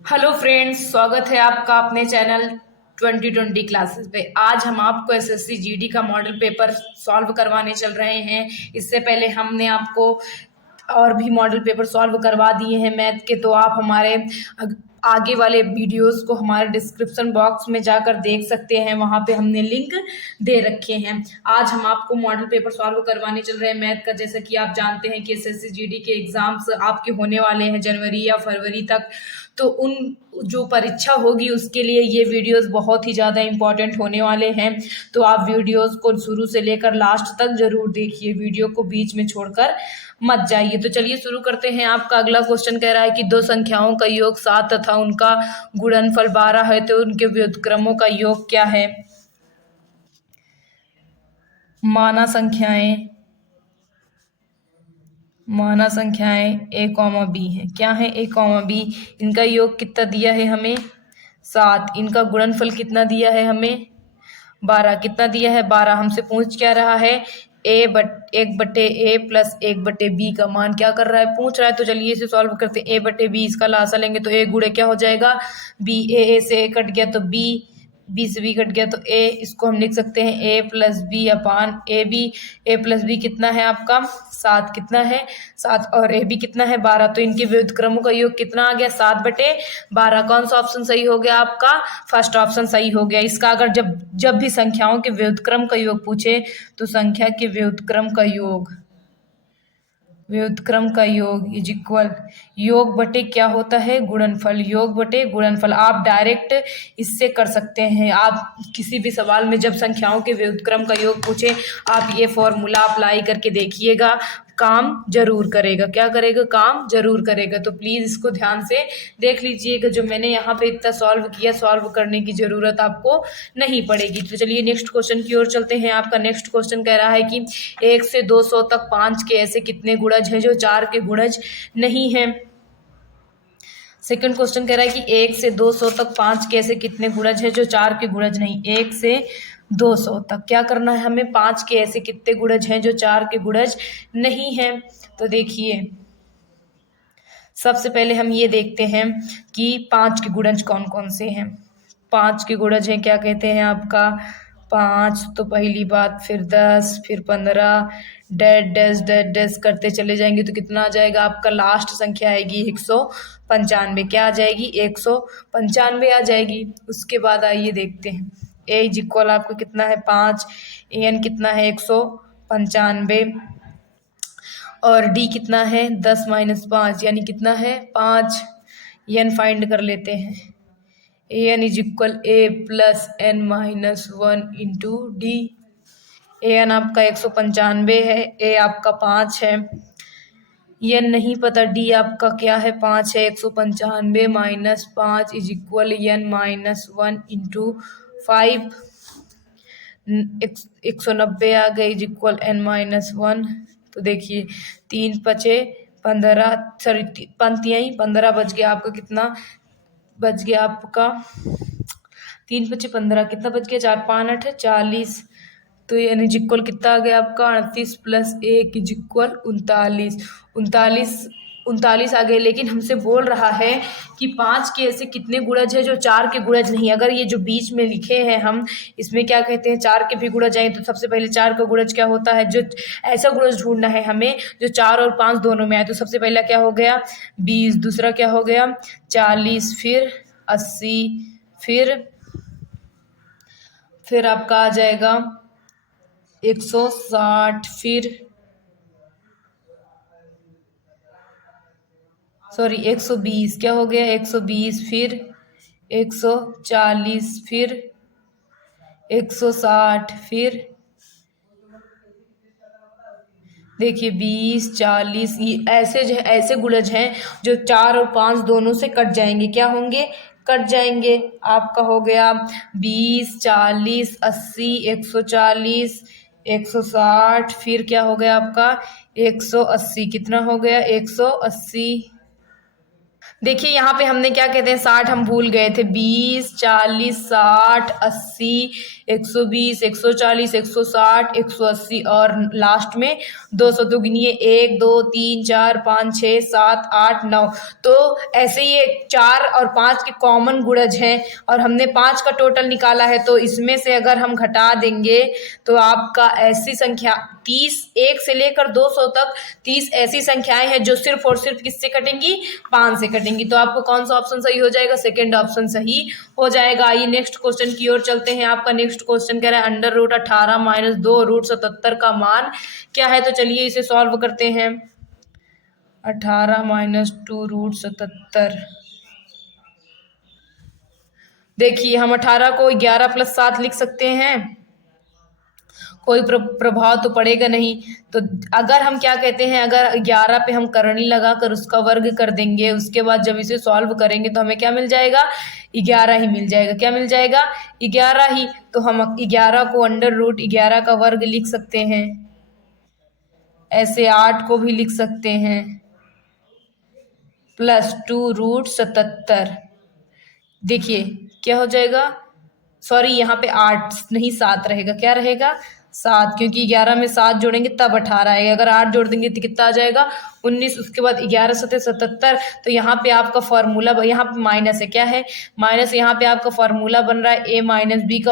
Hello friends, स्वागत है आपका अपने चैनल 2020 क्लासेस पे। आज हम आपको एसएससी जीडी का मॉडल पेपर सॉल्व करवाने चल रहे हैं। इससे पहले हमने आपको और भी मॉडल पेपर सॉल्व करवा दिए हैं मैथ के, तो आप हमारे आगे वाले वीडियोस को हमारे डिस्क्रिप्शन बॉक्स में जाकर देख सकते हैं। वहां पे हमने लिंक दे रखे हैं। आज हम आपको मॉडल पेपर सॉल्व करवाने चल रहे हैं मैथ का। जैसा कि आप जानते हैं कि एसएससी जीडी के एग्जाम्स आपके होने वाले हैं जनवरी या फरवरी तक, तो उन जो परीक्षा होगी उसके लिए ये वीडियोस बहुत ही ज़्यादा इम्पोर्टेंट होने वाले हैं। तो आप वीडियोस को शुरू से लेकर लास्ट तक जरूर देखिए, वीडियो को बीच में छोड़कर मत जाइए। तो चलिए शुरू करते हैं। आपका अगला क्वेश्चन कह रहा है कि दो संख्याओं का योग 7 तथा उनका गुणनफल 12 है, तो उनके व्युत्क्रमों का योग क्या है। माना संख्याएं ए कॉमा बी है। क्या है ए कॉमा बी? इनका योग कितना दिया है हमें? 7। इनका गुणनफल कितना दिया है हमें? 12। कितना दिया है? 12। हमसे पूछ क्या रहा है? 1/a प्लस 1/b का मान क्या कर रहा है? पूछ रहा है। तो चलिए इसे सॉल्व करते हैं। a/b इसका लासा लेंगे तो a गुणे क्या हो जाएगा? b। a से a कट गया तो b, b से b कट गया तो a। इसको हम लिख सकते हैं a plus b upon a b. a plus b कितना है आपका? 7। कितना है? 7। और a b कितना है? 12। तो इनके व्युत्क्रमों का योग कितना आ गया? 7/12। कौन सा ऑप्शन सही हो गया आपका? फर्स्ट ऑप्शन सही हो गया। इसका अगर जब जब भी संख्याओं के व्युत्क्रम का योग पूछे तो संख्या के व्युत्क्रम का योग इज इक्वल योग बटे क्या होता है? गुणनफल। योग बटे गुणनफल। आप डायरेक्ट इससे कर सकते हैं। आप किसी भी सवाल में जब संख्याओं के व्युत्क्रम का योग पूछे, आप ये फॉर्मूला अप्लाई करके देखिएगा, काम जरूर करेगा। क्या करेगा? काम जरूर करेगा। तो प्लीज इसको ध्यान से देख लीजिएगा। जो मैंने यहाँ पे इतना सॉल्व किया, सॉल्व करने की जरूरत आपको नहीं पड़ेगी। तो चलिए नेक्स्ट क्वेश्चन की ओर चलते हैं। आपका नेक्स्ट क्वेश्चन कह रहा है कि 1 से 200 तक 5 के ऐसे कितने गुणज हैं जो 4 के गुणज नहीं है। सेकंड क्वेश्चन कह रहा है कि 1 से 200 तक 5 के ऐसे कितने गुणज हैं जो 4 के गुणज नहीं। 1 से 200 तक क्या करना है हमें? 5 के ऐसे कितने गुणज हैं जो 4 के गुणज नहीं है। तो देखिए, सबसे पहले हम ये देखते हैं कि 5 के गुणज कौन कौन से हैं। 5 के गुणज हैं, क्या कहते हैं आपका? 5 तो पहली बात, फिर 10, फिर 15, डैश डैश डैश डैश करते चले जाएंगे तो कितना आ जाएगा आपका? लास्ट संख्या आएगी 195। क्या आ जाएगी? 195 आ जाएगी। उसके बाद आइए देखते हैं। ए इज इक्वल आपका कितना है? 5। एन कितना है? 195। और डी कितना है? 10 माइनस 5 यानी कितना है? 5। एन फाइंड कर लेते हैं। A N is equal A plus N minus 1 into D. A N आपका 195 है, ए आपका 5 है। एन नहीं पता, डी आपका क्या है? 5 है। 195 minus 5 is equal n minus 1 into 5। 190 आ गए इज इक्वल एन माइनस 1। तो देखिए 3 पचे 15, सॉरी पंक्तियाँ ही 15 बच गया आपका। कितना बच गया आपका? 3 पचे 15, कितना बच गया? 4 5 8 40। तो यानी इज इक्वल कितना आ गया आपका? 38 प्लस 1 इज इक्वल 39। 39 आ गए। लेकिन हमसे बोल रहा है कि 5 के ऐसे कितने गुणज है जो 4 के गुणज नहीं। अगर ये जो बीच में लिखे हैं हम, इसमें क्या कहते हैं? 4 के भी गुणज आए, तो सबसे पहले 4 का गुणज क्या होता है? जो ऐसा गुणज ढूंढना है हमें जो 4 और 5 दोनों में आए। तो सबसे पहला क्या हो गया? 20। दूसरा क्या हो गया? 40। फिर 80। फिर आपका आ जाएगा 160। फिर सॉरी 120। क्या हो गया? 120। फिर 140। फिर 160। फिर देखिए 20 40, ये ऐसे गुणज हैं जो 4 और 5 दोनों से कट जाएंगे। क्या होंगे? कट जाएंगे। आपका हो गया 20 40 80 140 160। फिर क्या हो गया आपका? 180। कितना हो गया? 180। देखिए यहाँ पे हमने क्या कहते हैं 60 हम भूल गए थे। 20 40 60 80 120, 140, 160, 180 और लास्ट में 200। तो गिनिए 1 2 3 4 5 6 7 8 9। तो ऐसे ये 4 और 5 के कॉमन गुणज हैं और हमने 5 का टोटल निकाला है। तो इसमें से अगर हम घटा देंगे तो आपका ऐसी संख्या 30, 1 से लेकर 200 तक 30 ऐसी संख्याएं हैं जो सिर्फ और सिर्फ किससे कटेंगी, 5 से कटेंगी। तो आपको कौन सा ऑप्शन सही हो जाएगा, सेकंड ऑप्शन सही हो जाएगा। आइए नेक्स्ट क्वेश्चन की ओर चलते हैं। आपका नेक्स्ट क्वेश्चन कह रहा है √18 माइनस 2 √77 का मान क्या है। तो चलिए इसे सॉल्व करते हैं। 18 माइनस 2 √77। देखिए हम 18 को 11 + 7 लिख सकते हैं, कोई प्रभाव तो पड़ेगा नहीं। तो अगर हम क्या कहते हैं, अगर 11 पे हम करनी लगाकर उसका वर्ग कर देंगे, उसके बाद जब इसे सॉल्व करेंगे तो हमें क्या मिल जाएगा, 11 ही मिल जाएगा। क्या मिल जाएगा, 11 ही। तो हम 11 को √11 का वर्ग लिख सकते हैं। ऐसे 8 को भी लिख सकते हैं प्लस 2 √77। देखिए क्या हो जाएगा, सॉरी यहाँ पे 8 नहीं 7 रहेगा। क्या रहेगा, 7, क्योंकि 11 में 7 जोड़ेंगे तब 18 आएगा। अगर 8 जोड़ देंगे तो कितना आ जाएगा, 19। उसके बाद 11 × 7 = 77। तो यहाँ पे आपका फॉर्मूला, यहाँ पे माइनस है, क्या है माइनस, यहाँ पे आपका फॉर्मूला बन रहा है a - b² =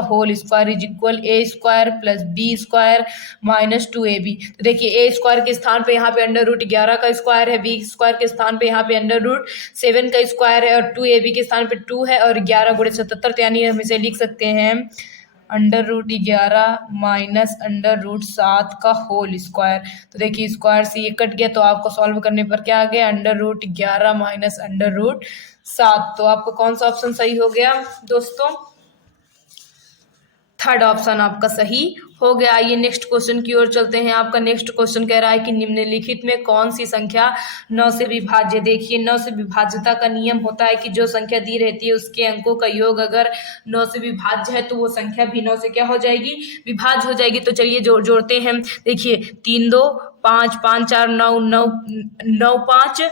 -2ab तो देखिए a² के स्थान पे यहाँ पे √11 का स्क्वायर है, b² के स्थान पे यहाँ पे √7 का स्क्वायर है और 2ab के स्थान पे 2 है और 11 × 77। तो यानी हम इसे लिख सकते हैं √11 माइनस √7 का होल स्क्वायर। तो देखिए स्क्वायर से ये कट गया, तो आपको सॉल्व करने पर क्या आ गया, √11 माइनस √7। तो आपको कौन सा ऑप्शन सही हो गया दोस्तों, थर्ड ऑप्शन आपका सही हो गया। आइए नेक्स्ट क्वेश्चन की ओर चलते हैं। आपका नेक्स्ट क्वेश्चन कह रहा है कि निम्नलिखित में कौन सी संख्या 9 से विभाज्य। देखिए 9 से विभाज्यता का नियम होता है कि जो संख्या दी रहती है उसके अंकों का योग अगर 9 से विभाज्य है तो वो संख्या भी 9 से क्या हो जाएगी, विभाज्य हो जाएगी। तो चलिए जोड़ते हैं। देखिए 3 2 5 5 4 9 9 9 5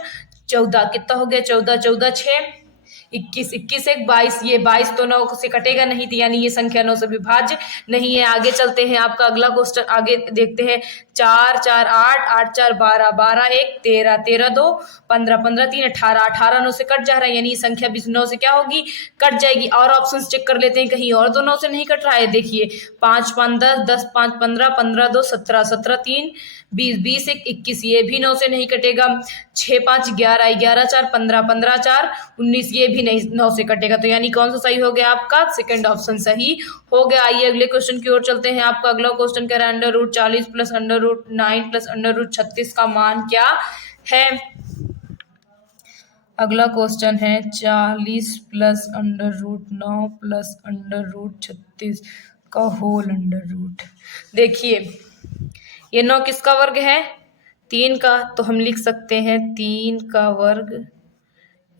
14, कितना हो गया, 14 14 6 21 21 1 22। ये 22 तो 9 से कटेगा नहीं, तो यानी ये संख्या 9 से विभाज्य नहीं है। आगे चलते हैं, आपका अगला क्वेश्चन आगे देखते हैं। 4 4 8 8 4 12 12 1 13 13 2 15 15 3 18 18 9 से कट जा रहा है, यानी ये संख्या 9 से क्या होगी, कट जाएगी। और ऑप्शन चेक कर लेते हैं, कहीं और तो 9 से नहीं कट रहा है। देखिए 5 5 10 10 5 15 15 2 17 17 3 20 20 1 21, ये भी 9 से नहीं कटेगा। 6 5 11 11 4 15 15 4 19, ये भी नहीं 9 से कटेगा। तो यानी कौन सा सही हो गया, आपका सेकंड ऑप्शन सही हो गया। आइए अगले क्वेश्चन की ओर चलते हैं। आपका अगला क्वेश्चन कह रहा है √40 + √9 + √36 का मान क्या है। अगला क्वेश्चन है 40 + √9 + √36 का होल √। देखिए ये 9 किसका वर्ग है, 3 का। तो हम लिख सकते हैं 3 का वर्ग।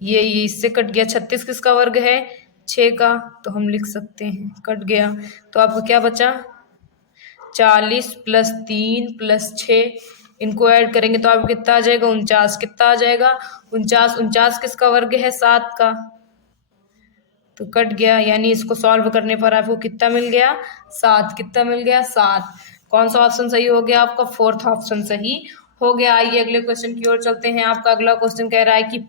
ये इससे कट गया। 36 किसका वर्ग है, 6 का। तो हम लिख सकते हैं, कट गया। तो आपको क्या बचा, 40 + 3 + 6, इनको ऐड करेंगे तो आपको कितना आ जाएगा, 49। कितना आ जाएगा, 49। 49 किसका वर्ग है, 7 का। तो कट गया, यानी इसको सॉल्व करने पर आपको कितना मिल गया, 7। कितना मिल गया, 7। कौन सा ऑप्शन सही हो गया, आपका फोर्थ ऑप्शन सही हो गया। आइए अगले क्वेश्चन की ओर चलते हैं। आपका अगला क्वेश्चन कह रहा है कि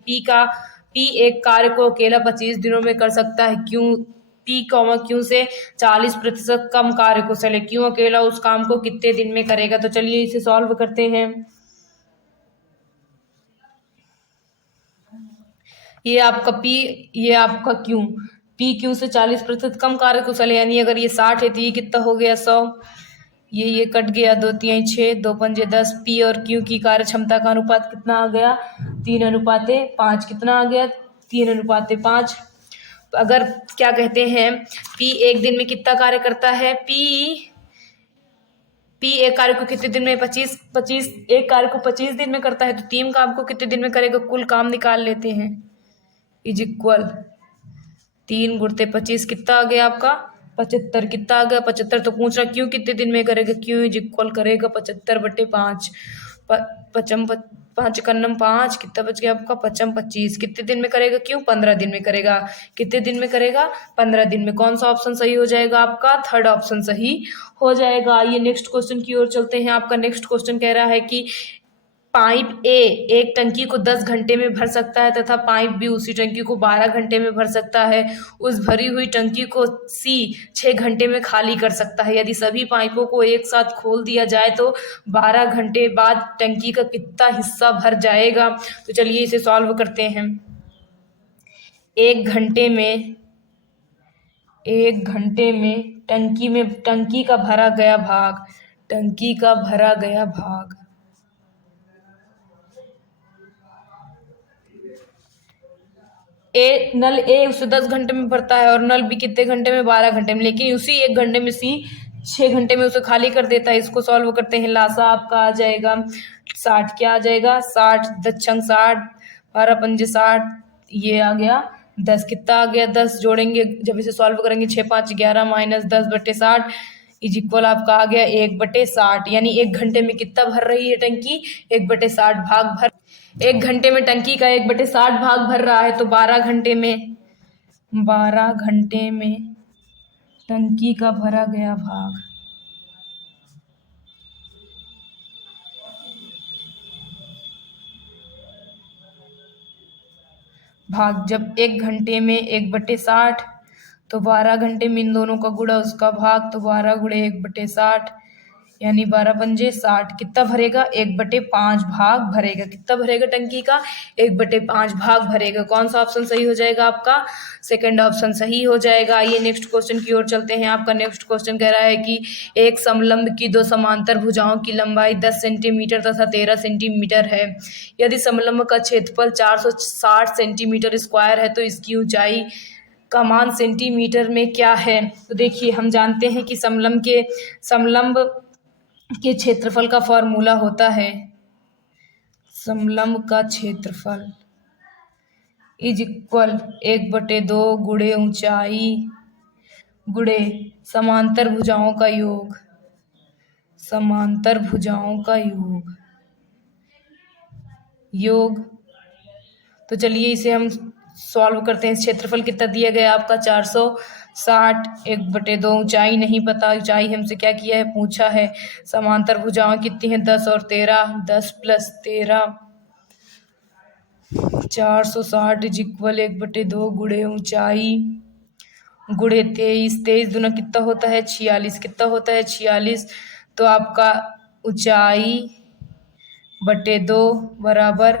P एक कार्य को अकेला 25 दिनों में कर सकता है। क्यों P, Q से 40% कम कार्य कुशल है। क्यों अकेला उस काम को कितने दिन में करेगा। तो चलिए इसे सॉल्व करते हैं। ये आपका P, ये आपका Q। Q से 40% कम कार्य कुशल है, यानी अगर ये 60 है तो ये कितना हो गया, 100। ये कट गया, 2 3 6 2 5 10। P और Q की कार्य क्षमता का अनुपात कितना आ गया, 3:5। कितना आ गया, 3:5। अगर क्या कहते हैं, P एक दिन में कितना कार्य करता है, P एक कार्य को कितने दिन में, 25 एक कार्य को 25 दिन में करता है। तो 3 काम को कितने दिन में करेगा, कुल काम निकाल लेते हैं, इज इक्वल 3 × 25 कितना आ गया आपका, 75। कितना आ गया, 75। तो पूछ रहा क्यों कितने दिन में करेगा, क्यों इज इक्वल करेगा 75/5। 5 कन्नम 5, कितना बच गया आपका 5 25। कितने दिन में करेगा, क्यों 15 दिन में करेगा। कितने दिन में करेगा, 15 दिन में। कौन सा ऑप्शन सही हो जाएगा आपका, थर्ड ऑप्शन सही हो जाएगा। आइए नेक्स्ट क्वेश्चन की ओर चलते हैं। आपका नेक्स्ट क्वेश्चन कह रहा है कि पाइप ए एक टंकी को 10 घंटे में भर सकता है तथा पाइप बी उसी टंकी को 12 घंटे में भर सकता है। उस भरी हुई टंकी को सी 6 घंटे में खाली कर सकता है। यदि सभी पाइपों को एक साथ खोल दिया जाए तो 12 घंटे बाद टंकी का कितना हिस्सा भर जाएगा। तो चलिए इसे सॉल्व करते हैं। एक घंटे में टंकी का भरा गया भाग नल ए उसे 10 घंटे में भरता है और नल बी कितने घंटे में, 12 घंटे में। लेकिन उसी 1 घंटे में सी 6 घंटे में उसे खाली कर देता है। इसको सॉल्व करते हैं। लासा आपका आ जाएगा 60, क्या आ जाएगा 60, 10 60, 12 पंजे 60, ये आ गया 10। कितना आ गया 10, जोड़ेंगे जब इसे सॉल्व करेंगे 6 5 11 माइनस 10/60 इज इक्वल आपका आ गया 1/60। यानी 1 घंटे में कितना भर रही है टंकी, 1/60 भाग भर। 1 घंटे में टंकी का 1/60 भाग भर रहा है तो 12 घंटे में टंकी का भरा गया भाग जब 1 घंटे में 1/60 तो 12 घंटे में इन दोनों का गुणा उसका भाग, तो 12 गुणे 1/60 यानी 12 पंजे 60। कितना भरेगा, 1/5 भाग भरेगा। कितना भरेगा टंकी का, 1/5 भाग भरेगा। कौन सा ऑप्शन सही हो जाएगा आपका, सेकंड ऑप्शन सही हो जाएगा। आइए नेक्स्ट क्वेश्चन की ओर चलते हैं। आपका नेक्स्ट क्वेश्चन कह रहा है कि एक समलंब की 2 समांतर भुजाओं की लंबाई 10 सेंटीमीटर तथा 13 सेंटीमीटर है। यदि समलंब का क्षेत्रफल 460 सेंटीमीटर स्क्वायर है तो इसकी ऊंचाई का मान सेंटीमीटर में क्या है। तो देखिए हम जानते हैं कि समलंब के क्षेत्रफल का फॉर्मूला होता है, समलंब का क्षेत्रफल इज इक्वल 1/2 गुणे ऊंचाई गुणे समांतर भुजाओं का योग। तो चलिए इसे हम सॉल्व करते हैं। क्षेत्रफल कितना दिया गया आपका 460, 1/2 ऊंचाई नहीं पता, ऊंचाई हमसे क्या किया है, पूछा है। समांतर भुजाएं कितनी हैं 10 और 13, 10 + 13 460 इज इक्वल 1/2 गुणे ऊंचाई गुणे 23, 23 दूना कितना होता है 46, कितना होता है 46। तो आपका ऊंचाई बटे 2 बराबर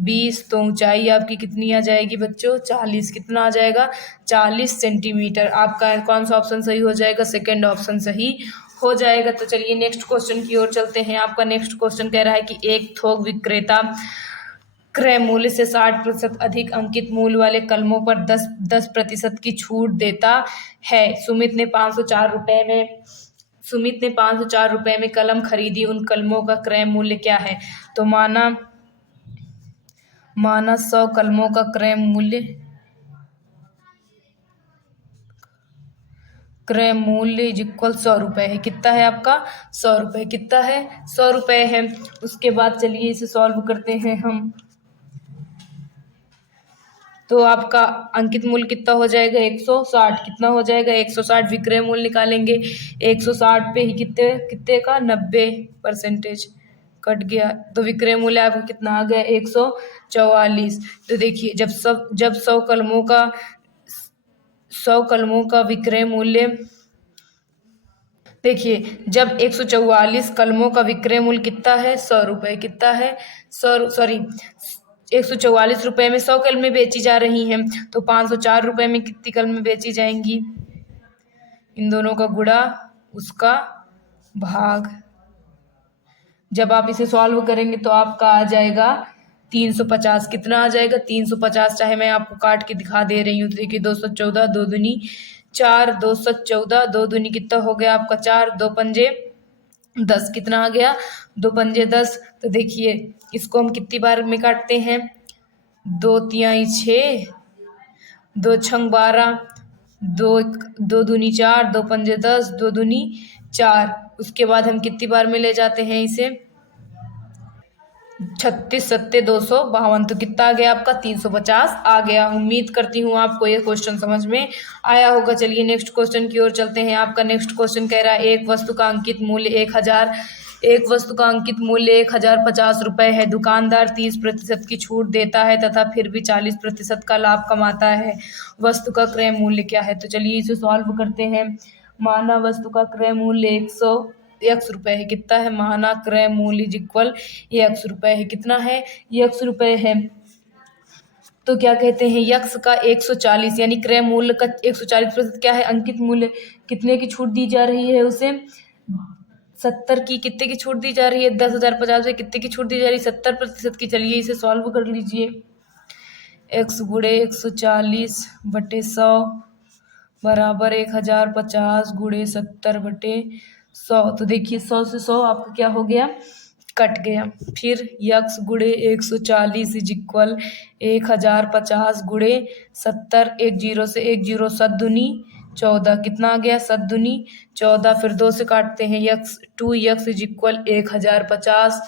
20। तो ऊंचाई आपकी कितनी आ जाएगी बच्चों, 40। कितना आ जाएगा 40 सेंटीमीटर। आपका कौन सा ऑप्शन सही हो जाएगा, सेकंड ऑप्शन सही हो जाएगा। तो चलिए नेक्स्ट क्वेश्चन की ओर चलते हैं। आपका नेक्स्ट क्वेश्चन कह रहा है कि एक थोक विक्रेता क्रय मूल्य से 60% अधिक अंकित मूल्य वाले कलमों पर 10% की छूट देता है। सुमित ने 504 रुपए में कलम खरीदी। उन कलमों का क्रय मूल्य क्या है। तो माना 100 कलमों का क्रय मूल्य इज इक्वल 100 रुपये है। कितना है आपका 100 रुपये, कितना है 100 रुपये है। उसके बाद चलिए इसे सॉल्व करते हैं हम। तो आपका अंकित मूल्य कितना हो जाएगा 160, कितना हो जाएगा 160। विक्रय मूल्य निकालेंगे 160 पे ही कितने का 90% कट गया, तो विक्रय मूल्य आपको कितना आ गया 144। तो देखिए जब 100 कलमों का विक्रय मूल्य, देखिए जब 144 कलमों का विक्रय मूल्य कितना है 100 रुपये, कितना है 144 रुपये में 100 कलमें बेची जा रही हैं। तो 504 रुपये में कितनी कलमें बेची जाएंगी, इन दोनों का गुणा उसका भाग। जब आप इसे सॉल्व करेंगे तो आपका आ जाएगा 350। कितना आ जाएगा 350, चाहे मैं आपको काट के दिखा दे रही हूँ। तो देखिए 214, 2 दूनी 4, 214, 2 दूनी कितना हो गया आपका 4, 2 पंजे 10, कितना आ गया 2 पंजे 10। तो देखिए इसको हम कितनी बार में काटते हैं, 2 तिहाई 6, 2 छंग 12, 2 दूनी 4, 2 पंजे 10, 2 दूनी 4। उसके बाद हम कितनी बार में ले जाते हैं इसे 36 सत्ते 252, तो कितना आ गया आपका 350 आ गया। उम्मीद करती हूँ आपको ये क्वेश्चन समझ में आया होगा। चलिए नेक्स्ट क्वेश्चन की ओर चलते हैं। आपका नेक्स्ट क्वेश्चन कह रहा है एक वस्तु का अंकित मूल्य 1000, एक वस्तु का अंकित मूल्य 1050 रुपये है। दुकानदार 30% की छूट देता है तथा फिर भी 40% का लाभ कमाता है। वस्तु का क्रय मूल्य क्या है? तो चलिए इसे सॉल्व करते हैं। माना वस्तु का क्रय मूल्य 100 रुपये है। कितना है? माना क्रय मूल्य इक्वल x रुपये है। कितना है? x रुपये है। तो क्या कहते हैं, यक्स का 140 यानी क्रय मूल्य का 140% क्या है? अंकित मूल्य। कितने की छूट दी जा रही है उसे? 70 की। कितने की छूट दी जा रही है? 10,050 से कितने की छूट दी जा रही है? 70% की। चलिए इसे सॉल्व कर लीजिए। x गुणे 140/100 बराबर 1050 गुणे 70/100। तो देखिए 100 से 100 आपका क्या हो गया? कट गया। फिर यक्स गुणे 140 इज इक्वल 1050 गुणे 70, 1 0 से 1 0 7 दूनी 14। कितना आ गया? 7 दूनी 14। फिर 2 से काटते हैं। X 2x is equal 1050।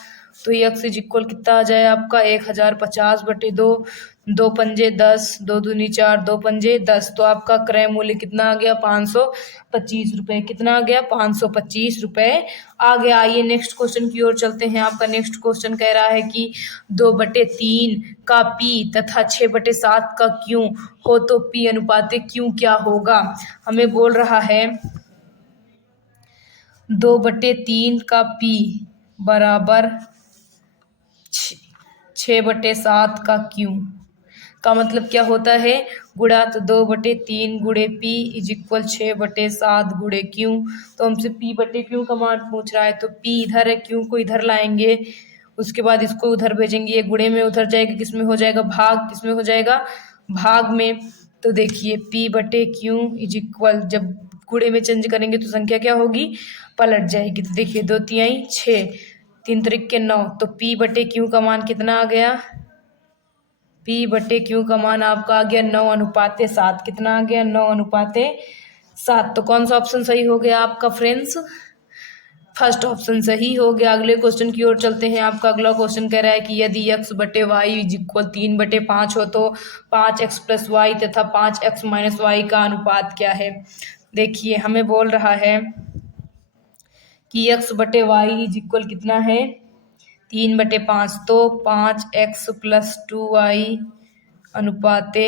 तो यक्स इज इक्वल कितना आ जाए आपका? 1050/2। 2 पंजे 10, 2 दूनी 4, 2 पंजे 10। तो आपका क्रय मूल्य कितना आ गया? 525 रुपये। कितना आ गया? 525 रुपये आ गया। आइए नेक्स्ट क्वेश्चन की ओर चलते हैं। आपका नेक्स्ट क्वेश्चन कह रहा है कि 2/3 का पी तथा 6/7 का क्यों हो तो पी अनुपाते क्यों क्या होगा? हमें बोल रहा है 2/3 का पी बराबर 6/7 का क्यों का मतलब क्या होता है? गुणा। तो 2/3 गुणे पी इज इक्वल 6/7 गुणे क्यों। तो हमसे पी बटे क्यों का मान पूछ रहा है। तो पी इधर है, क्यों को इधर लाएंगे, उसके बाद इसको उधर भेजेंगे। ये गुणे में उधर जाएगा, किस में हो जाएगा? भाग। किस में हो जाएगा? भाग में। तो देखिए पी बटे क्यों इज इक्वल, जब गुणे में चेंज करेंगे तो संख्या क्या होगी? पलट जाएगी। तो देखिए 2 तिहाई 6, 3 त्रिक 9। तो पी बटे क्यों का मान कितना आ गया? पी बटे क्यू का मान आपका आ गया 9:7। कितना आ गया? 9:7। तो कौन सा ऑप्शन सही हो गया आपका फ्रेंड्स? फर्स्ट ऑप्शन सही हो गया। अगले क्वेश्चन की ओर चलते हैं। आपका अगला क्वेश्चन कह रहा है कि यदि x बटे वाई इज इक्वल 3/5 हो तो 5x प्लस वाई तथा 5x माइनस वाई का अनुपात क्या है? देखिए हमें बोल रहा है कि x बटे वाई इज इक्वल कितना है? 3/5। तो 5x plus 2y अनुपाते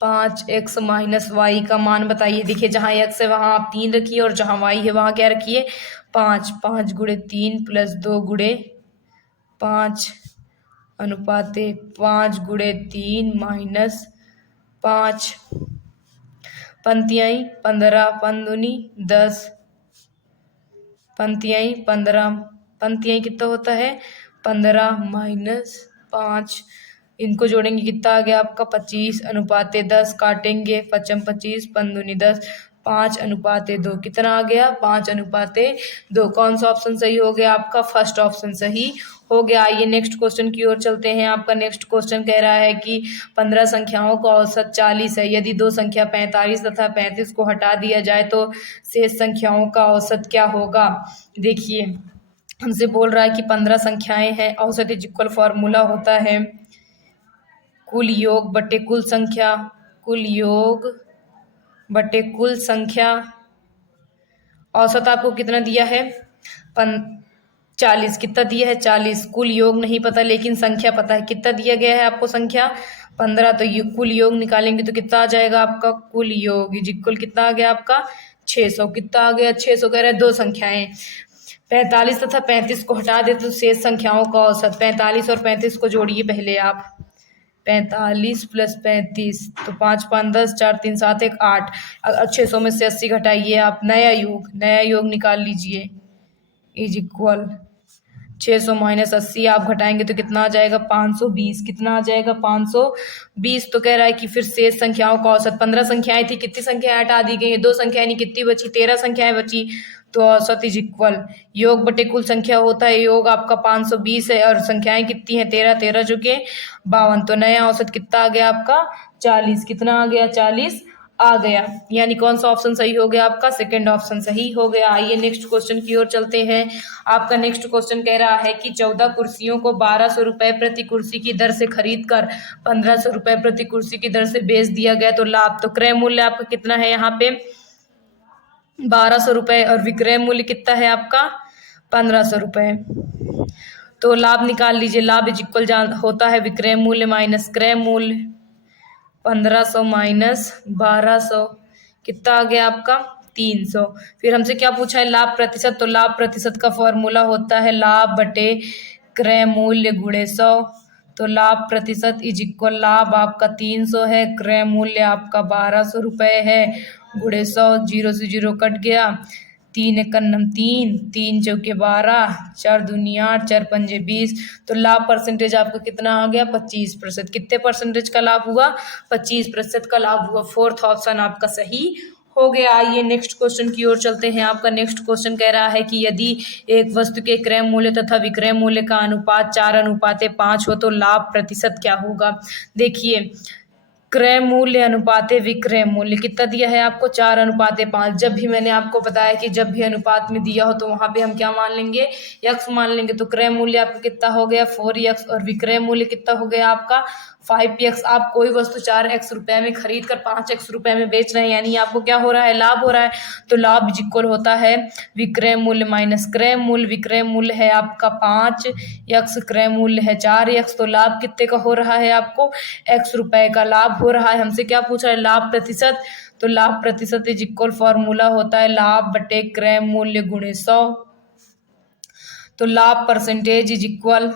5x minus Y का मान बताइए। देखिए जहाँ x है वहाँ आप 3 रखिए और जहाँ y है वहाँ क्या रखिए? 5। 5 गुणे 3 प्लस 2 गुणे 5 अनुपाते 5 गुणे 3 माइनस 5। पंक्तियाँ 15, पंदुनी 10, पंक्तियाँ 15, पंक्तियाँ कितना होता है? 15 माइनस 5। इनको जोड़ेंगे कितना आ गया आपका? 25 अनुपाते 10। काटेंगे 5 25, पंदुनी 10, 5 अनुपाते 2। कितना आ गया? 5 अनुपाते 2। कौन सा ऑप्शन सही हो गया आपका? फर्स्ट ऑप्शन सही हो गया। आइए नेक्स्ट क्वेश्चन की ओर चलते हैं। आपका नेक्स्ट क्वेश्चन कह रहा है कि 15 संख्याओं का औसत 40 है। यदि दो संख्या 45 तथा 35 को हटा दिया जाए तो शेष संख्याओं का औसत क्या होगा? देखिए हमसे बोल रहा है कि 15 संख्याएं हैं। औसत इज इक्वल फॉर्मूला होता है कुल योग बटे कुल संख्या, कुल योग बटे कुल संख्या। औसत आपको कितना दिया है? 40। कितना दिया है? 40। कुल योग नहीं पता लेकिन संख्या पता है। कितना दिया गया है आपको? संख्या 15। तो कुल योग निकालेंगे तो कितना आ जाएगा आपका? कुल योग इज इक्वल कितना आ गया आपका? 600। कितना आ गया? 600। कह रहा है दो संख्याएं 45 तथा 35 को हटा दे तो शेष संख्याओं का औसत। 45 और 35 को जोड़िए पहले आप। 45 प्लस 35 तो 5 5 10, 4 3 7 1 8। 600 में से 80 घटाइए आप। नया योग निकाल लीजिए इज इक्वल 600 माइनस 80 आप घटाएंगे तो कितना आ जाएगा? 520। कितना आ जाएगा? 520। तो कह रहा है कि फिर शेष संख्याओं का औसत। 15 संख्याएं थी, कितनी संख्याएं हटा दी गई? 2 संख्याएं नहीं, कितनी बची? 13 संख्याएं बची। तो औसत इज इक्वल योग बटे कुल संख्या होता है। योग आपका 520 है और संख्याएं कितनी है? 13। 13 चुके 52। तो नया औसत कितना आ गया आपका? 40। कितना आ गया? 40 आ गया, यानी कौन सा ऑप्शन सही हो गया आपका, सेकंड ऑप्शन सही हो गया। आइए नेक्स्ट क्वेश्चन की ओर चलते हैं। आपका नेक्स्ट क्वेश्चन कह रहा है कि 14 कुर्सियों को 1200 रुपए प्रति कुर्सी की दर से खरीद कर 1500 रुपए प्रति कुर्सी की दर से बेच दिया गया तो लाभ, तो क्रय मूल्य आपका कितना है यहाँ पे 1200 रुपए और विक्रय मूल्य कितना है आपका 1500 रुपए। तो लाभ निकाल लीजिए, लाभ इज इक्वल होता है विक्रय मूल्य माइनस क्रय मूल्य, 1500 माइनस 1200 कितना आ गया आपका 300। फिर हमसे क्या पूछा है लाभ प्रतिशत, तो लाभ प्रतिशत का फॉर्मूला होता है लाभ बटे क्रय मूल्य गुणे 100। तो लाभ प्रतिशत इज इक्वल, लाभ आपका 300 है, क्रय मूल्य आपका 1200 रुपये है, गुणे 100, 0 से 0 कट गया, 3 एकम 3, 3 चौके 12, 4 दूनी 8, 4 पंजे 20। तो लाभ परसेंटेज आपका कितना आ गया 25%। कितने परसेंटेज का लाभ हुआ 25% का लाभ हुआ। फोर्थ ऑप्शन आपका सही हो गया। आइए नेक्स्ट क्वेश्चन की ओर चलते हैं। आपका नेक्स्ट क्वेश्चन कह रहा है कि यदि एक वस्तु के क्रय मूल्य तथा विक्रय मूल्य का अनुपात 4:5 हो तो लाभ प्रतिशत क्या होगा। देखिए क्रय मूल्य अनुपाते विक्रय मूल्य कितना दिया है आपको 4:5। जब भी मैंने आपको बताया कि जब भी अनुपात में दिया हो तो वहां पे हम क्या मान लेंगे x मान लेंगे। तो क्रय मूल्य आपका कितना हो गया 4x और विक्रय मूल्य कितना हो गया आपका 5x। आप कोई वस्तु 4x रुपए में खरीद कर 5x रुपए में बेच रहे हैं, यानी आपको क्या हो रहा है लाभ हो रहा है। तो लाभ इक्वल होता है विक्रय मूल्य माइनस क्रय मूल्य। विक्रय मूल्य है आपका 5x, क्रय मूल्य है 4x। तो लाभ कितने का हो रहा है आपको x रुपए का लाभ हो रहा है। हमसे क्या पूछा है लाभ प्रतिशत, तो लाभ प्रतिशत इज इक्वल फॉर्मूला होता है लाभ बटे क्रय मूल्य गुणे 100। तो लाभ परसेंटेज इज इक्वल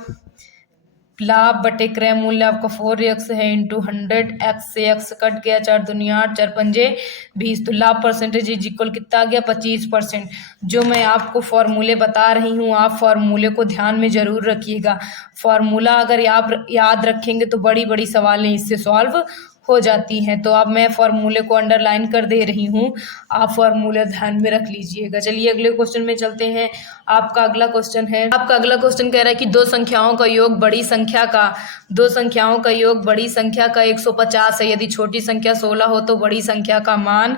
लाभ बटे क्रय मूल्य आपका 4x है इंटू 100, x से x कट गया, 4 दूनी 8, 4 पंजे 20। तो लाभ परसेंटेज इज इक्वल कितना आ गया 25%। जो मैं आपको फॉर्मूले बता रही हूँ आप फॉर्मूले को ध्यान में जरूर रखिएगा। फॉर्मूला अगर आप याद रखेंगे तो बड़ी बड़ी सवालें इससे सॉल्व हो जाती हैं। तो अब मैं फॉर्मूले को अंडरलाइन कर दे रही हूँ, आप फॉर्मूले ध्यान में रख लीजिएगा। चलिए अगले क्वेश्चन में चलते हैं। आपका अगला क्वेश्चन कह रहा है कि दो संख्याओं का योग बड़ी संख्या का 150 है। यदि छोटी संख्या 16 हो तो बड़ी संख्या का मान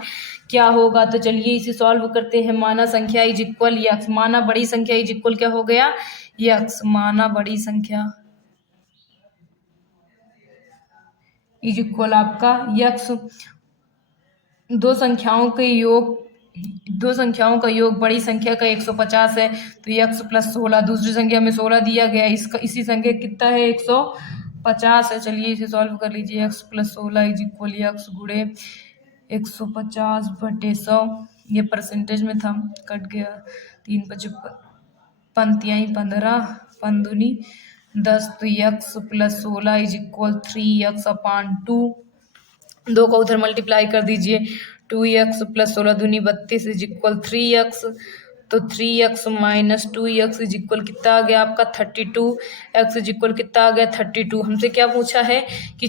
क्या होगा। तो चलिए इसे सॉल्व करते हैं। माना संख्या इज इक्वल यक्स, माना बड़ी संख्या इज इक्वल क्या हो गया यक्स, माना बड़ी संख्या इज इक्वल आपका यक्स। दो संख्याओं का योग बड़ी संख्या का 150 है, तो यक्स प्लस 16। दूसरी संख्या में 16 दिया गया, इसका इसी संख्या कितना है 150 है। चलिए इसे सॉल्व कर लीजिए। X plus 16 is equal x गुणे 150 बटे 100। ये परसेंटेज में था, कट गया, 3 × 5 पंक्तियाँ 15, पंदुनी 10। तो x plus 16 is equal 3x/2। 2 को उधर मल्टीप्लाई कर दीजिए, 2x प्लस 16 दूनी 32 इज इक्वल 3x। तो 3x minus 2x is equal कितना आ गया आपका 32। x इज इक्वल कितना आ गया 32। हमसे क्या पूछा है कि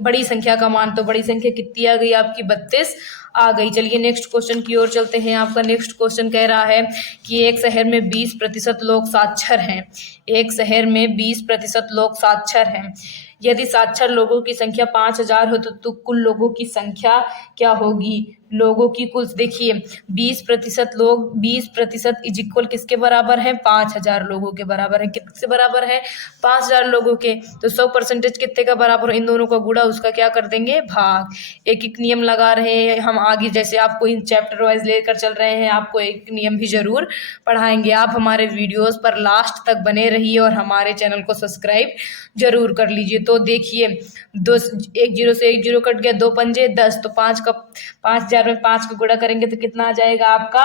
बड़ी संख्या का मान, तो बड़ी संख्या कितनी आ गई आपकी 32 आ गई। चलिए नेक्स्ट क्वेश्चन की ओर चलते हैं। आपका नेक्स्ट क्वेश्चन कह रहा है कि एक शहर में 20% लोग साक्षर हैं। एक शहर में 20% लोग साक्षर हैं। यदि साक्षर लोगों की संख्या 5000 हो तो कुल लोगों की संख्या क्या होगी। लोगों की कुल, देखिए 20% इज इक्वल किसके बराबर है 5000 लोगों के बराबर है। किसके बराबर है 5000 लोगों के। तो 100% कितने का बराबर है, इन दोनों का गुणा, उसका क्या कर देंगे भाग। एक एक नियम लगा रहे हैं हम आगे, जैसे आपको इन चैप्टर वाइज लेकर चल रहे हैं, आपको एक नियम भी जरूर पढ़ाएंगे। आप हमारे वीडियोस पर लास्ट तक बने रहिए और हमारे चैनल को सब्सक्राइब जरूर कर लीजिए। तो देखिए 1 0 से 1 0 कट गया, 2 पंजे 10। तो 5000 में 5 का गुणा करेंगे तो कितना आ जाएगा आपका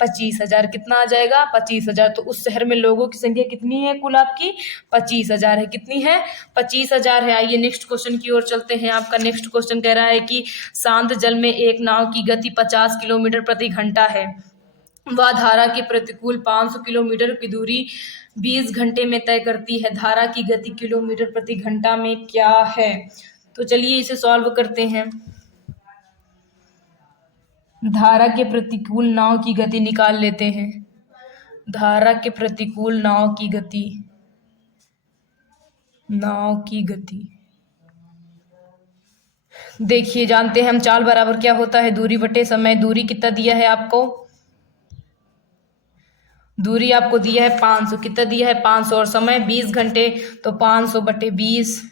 25,000। कितना आ जाएगा 25,000। तो उस शहर में लोगों की संख्या कितनी है कुल आपकी 25,000 है। कितनी है 25,000 है। आइए नेक्स्ट क्वेश्चन की ओर चलते हैं। आपका नेक्स्ट क्वेश्चन कह रहा है कि शांत जल में एक नाव की गति 50 किलोमीटर प्रति घंटा है। वह धारा की प्रतिकूल 500 किलोमीटर की दूरी 20 घंटे में तय करती है। धारा की गति किलोमीटर प्रति घंटा में क्या है। तो चलिए इसे सॉल्व करते हैं। धारा के प्रतिकूल नाव की गति निकाल लेते हैं। धारा के प्रतिकूल नाव की गति देखिए जानते हैं हम चाल बराबर क्या होता है, दूरी बटे समय। दूरी कितना दिया है आपको, दूरी आपको दिया है 500, कितना दिया है 500, और समय 20 घंटे, तो 500 बटे 20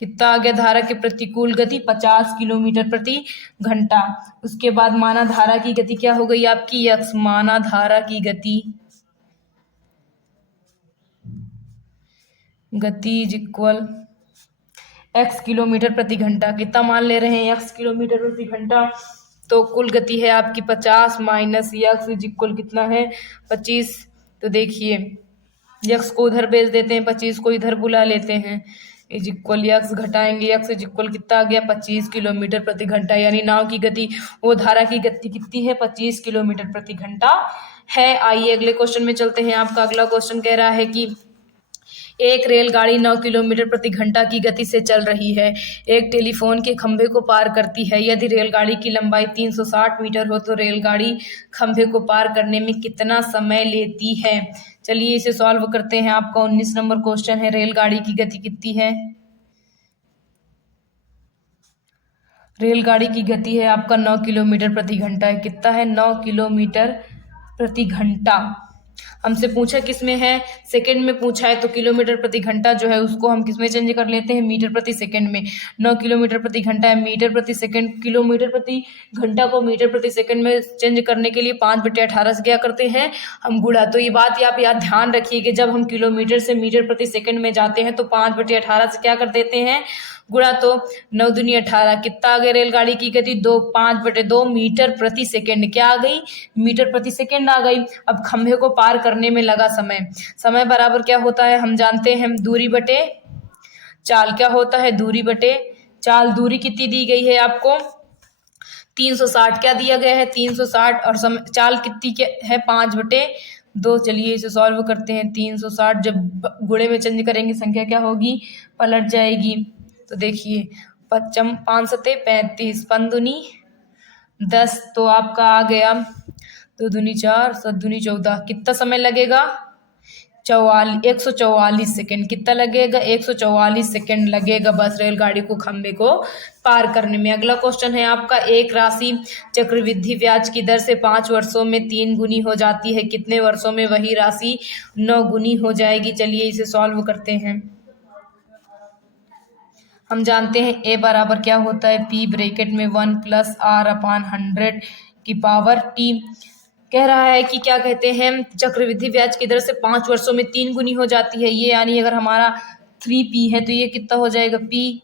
कितना आ गया, धारा की प्रतिकूल गति 50 किलोमीटर प्रति घंटा। उसके बाद माना धारा की गति क्या हो गई आपकी, यक्स। माना धारा की गति इज इक्वल एक्स किलोमीटर प्रति घंटा। कितना मान ले रहे हैं, एक्स किलोमीटर प्रति घंटा। तो कुल गति है आपकी 50 माइनस यक्स इज इक्वल कितना है 25। तो देखिए यक्स को उधर भेज देते हैं, 25 को इधर बुला लेते हैं, इज इक्वल यक्स घटाएंगे यक्स इज इक्वल कितना आ गया 25 किलोमीटर प्रति घंटा। यानी नाव की गति, वो धारा की गति कितनी है 25 किलोमीटर प्रति घंटा है। आइए अगले क्वेश्चन में चलते हैं। आपका अगला क्वेश्चन कह रहा है कि एक रेलगाड़ी 9 किलोमीटर प्रति घंटा की गति से चल रही है, एक टेलीफोन के खंभे को पार करती है। यदि रेलगाड़ी की लंबाई 360 मीटर हो तो रेलगाड़ी खंभे को पार करने में कितना समय लेती है। चलिए इसे सॉल्व करते हैं। आपका 19 नंबर क्वेश्चन है, रेलगाड़ी की गति कितनी है, रेलगाड़ी की गति है आपका 9 किलोमीटर प्रति घंटा है। कितना है 9 किलोमीटर प्रति घंटा। हमसे पूछा किस में है, सेकंड में पूछा है, तो किलोमीटर प्रति घंटा जो है उसको हम किस में चेंज कर लेते हैं, मीटर प्रति सेकंड में। 9 किलोमीटर प्रति घंटा है, मीटर प्रति सेकंड, किलोमीटर प्रति घंटा को मीटर प्रति सेकंड में चेंज करने के लिए 5/18 से क्या करते हैं हम गुणा। तो ये बात आप याद ध्यान रखिए कि जब हम किलोमीटर से मीटर प्रति सेकंड में जाते हैं तो 5/18 से क्या कर देते हैं गुणा। तो 9 दूनी 18 कितना आ गया रेलगाड़ी की गति 5/2 मीटर प्रति सेकंड। क्या आ गई, मीटर प्रति सेकंड आ गई। अब खंभे को पार करने में लगा समय, समय बराबर क्या होता है हम जानते हैं, दूरी बटे चाल। क्या होता है, दूरी बटे चाल। दूरी कितनी दी गई है आपको 360, क्या दिया गया है 360, और समय चाल कितनी है 5/2। चलिए इसे सॉल्व करते हैं। 360 जब गुणे में चेंज करेंगे संख्या क्या होगी, पलट जाएगी। तो देखिए 5 सते 35, 5 दूनी 10, तो आपका आ गया 2 दूनी 4, 7 दूनी 14। कितना समय लगेगा 144 सेकेंड। कितना लगेगा 144 सेकेंड लगेगा बस रेलगाड़ी को खंबे को पार करने में। अगला क्वेश्चन है आपका, एक राशि चक्रवृद्धि ब्याज की दर से 5 वर्षों में 3 गुनी हो जाती है, कितने वर्षों में वही राशि 9 गुनी हो जाएगी। चलिए इसे सॉल्व करते हैं। हम जानते हैं ए बराबर क्या होता है, पी ब्रैकेट में 1 + r/100 की पावर टी। कह रहा है कि क्या कहते हैं, चक्रवृद्धि ब्याज की दर से 5 वर्षों में 3 गुनी हो जाती है। ये यानी अगर हमारा 3p है तो ये कितना हो जाएगा, p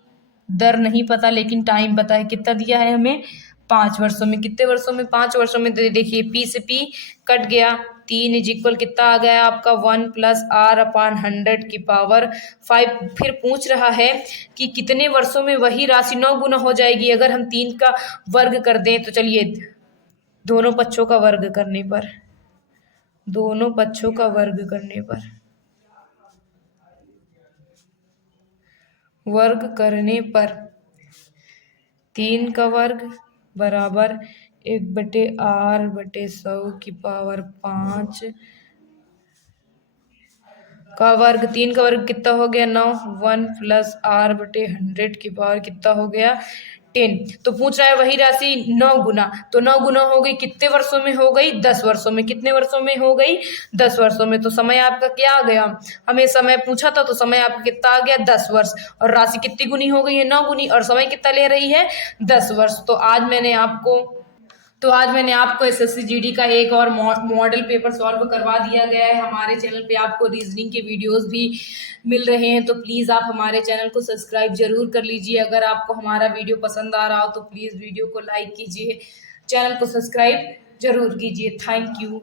दर नहीं पता लेकिन टाइम पता है। कितना दिया है हमें 5 वर्षों में। कितने वर्षों में 5 वर्षों में। देखिए p से p कट गया, 3 इज इक्वल कितना आ गया आपका 1 + r/100 की पावर 5। फिर पूछ रहा है कि कितने वर्षों में वही राशि 9 गुना हो जाएगी। अगर हम 3 का वर्ग कर दें तो चलिए दोनों पक्षों का वर्ग करने पर, दोनों पक्षों का वर्ग करने पर, वर्ग करने पर 3 का वर्ग बराबर 1/r/100 की पावर 5 का वर्ग। 3 का वर्ग कितना हो गया 9, 1 + r/100 की पावर कितना हो गया 10। तो पूछ रहा है वही राशि 9 गुना, तो 9 गुना हो गई कितने वर्षों में हो गई 10 वर्षों में। कितने वर्षों में हो गई 10 वर्षों में। तो समय आपका क्या आ गया, हमें समय पूछा था तो समय आपका कितना आ गया 10 वर्ष, और राशि कितनी गुनी हो गई है 9 गुनी, और समय कितना ले रही है 10 वर्ष। तो आज मैंने आपको एसएससी जीडी का एक और मॉडल पेपर सॉल्व करवा दिया गया है। हमारे चैनल पे आपको रीजनिंग के वीडियोस भी मिल रहे हैं, तो प्लीज़ आप हमारे चैनल को सब्सक्राइब जरूर कर लीजिए। अगर आपको हमारा वीडियो पसंद आ रहा हो तो प्लीज़ वीडियो को लाइक कीजिए, चैनल को सब्सक्राइब जरूर कीजिए। Thank you.